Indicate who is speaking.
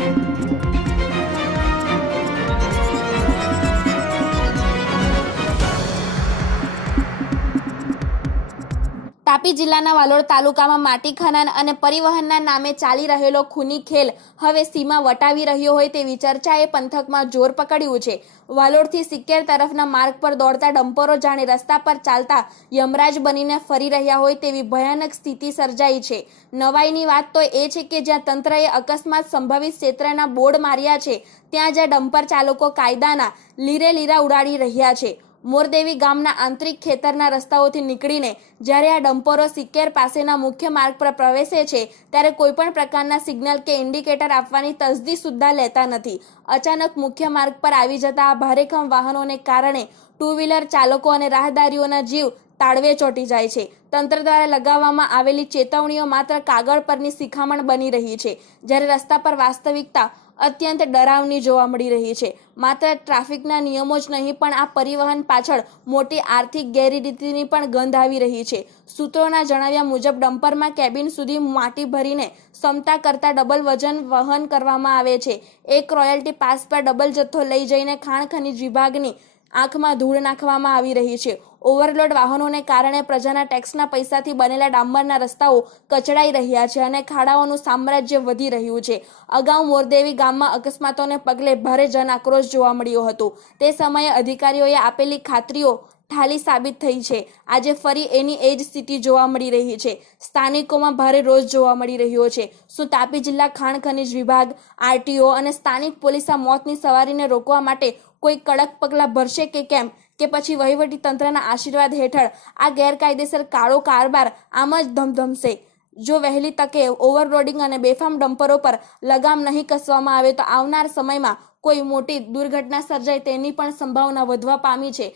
Speaker 1: Música Tapi જિલ્લાના વાલોડ તાલુકામાં માટી ખનન અને પરિવહનના નામે ચાલી રહેલો ખૂની ખેલ હવે સીમા વટાવી રહ્યો હોય તેવી ચર્ચાએ પંથકમાં જોર પકડ્યું છે. વાલોડથી સિક્કેર તરફના માર્ગ પર દોડતા ડમ્પરો જાણે રસ્તા પર ચાલતા યમરાજ બનીને ફરી રહ્યા હોય તેવી ભયાનક સ્થિતિ સર્જાઈ છે. નવાઈની વાત તો એ છે કે જ્યાં તંત્રએ અકસ્માત સંભવિત ક્ષેત્રના બોર્ડ માર્યા છે, ત્યાં જ્યાં ડમ્પર ચાલકો કાયદાના લીરે લીરા ઉડાડી રહ્યા છે. મોરદેવી ગામના આંતરિક ખેતરના રસ્તાઓથી નીકળીને જ્યારે આ ડમ્પરો સિક્કેર પાસેના મુખ્ય માર્ગ પર પ્રવેશે છે, ત્યારે કોઈપણ પ્રકારના સિગ્નલ કે ઇન્ડિકેટર આપવાની તસદી સુદ્ધા લેતા નથી. અચાનક મુખ્ય માર્ગ પર આવી જતા આ ભારેખમ વાહનોને કારણે ટુ વ્હીલર ચાલકો અને રાહદારીઓના જીવ તાળવે ચોંટી જાય છે. તંત્ર દ્વારા લગાવવામાં આવેલી ચેતવણીઓ માત્ર કાગળ પરની શિખામણ બની રહી છે. જ્યારે રસ્તા પર વાસ્તવિકતા અત્યંત ડરાવની જોવા મળી રહી છે. માત્ર ટ્રાફિકના નિયમો જ નહીં, પણ આ પરિવહન પાછળ મોટી આર્થિક ગેરરીતિની પણ ગંધ આવી રહી છે. સૂત્રોના જણાવ્યા મુજબ, ડમ્પરમાં કેબિન સુધી માટી ભરીને ક્ષમતા કરતાં ડબલ વજન વહન કરવામાં આવે છે. એક રોયલ્ટી પાસ પર ડબલ જથ્થો લઈ જઈને ખાણ ખનીજ વિભાગની આંખમાં ધૂળ નાખવામાં આવી રહી છે. ઓવરલોડ વાહનોને કારણે પ્રજાના ટેક્સના પૈસાથી બનેલા ડાંબરના રસ્તાઓ કચડાઈ રહ્યા છે અને ખાડાઓનું સામ્રાજ્ય વધી રહ્યું છે. અગાઉ મોરદેવી ગામમાં અકસ્માતોને પગલે ભારે જન આક્રોશ જોવા મળ્યો હતો. તે સમયે અધિકારીઓએ આપેલી ખાતરીઓ ઠાલી સાબિત થઈ છે. આજે ફરી એની એ જ સ્થિતિ જોવા મળી રહી છે. સ્થાનિકોમાં ભારે રોષ જોવા મળી રહ્યો છે. શું તાપી જિલ્લા ખાણ ખનીજ વિભાગ, આરટીઓ અને સ્થાનિક પોલીસ આ મોતની સવારીને રોકવા માટે કોઈ કડક પગલાં ભરશે કે કેમ? કે પછી વહીવટી તંત્રના આશીર્વાદ હેઠળ આ ગેરકાયદેસર કાળો કારબાર આમ જ ધમધમશે. જો વહેલી તકે ઓવરલોડિંગ અને બેફામ ડમ્પરો પર લગામ નહીં કસવામાં આવે તો આવનાર સમયમાં કોઈ મોટી દુર્ઘટના સર્જાય તેની પણ સંભાવના વધવા પામી છે.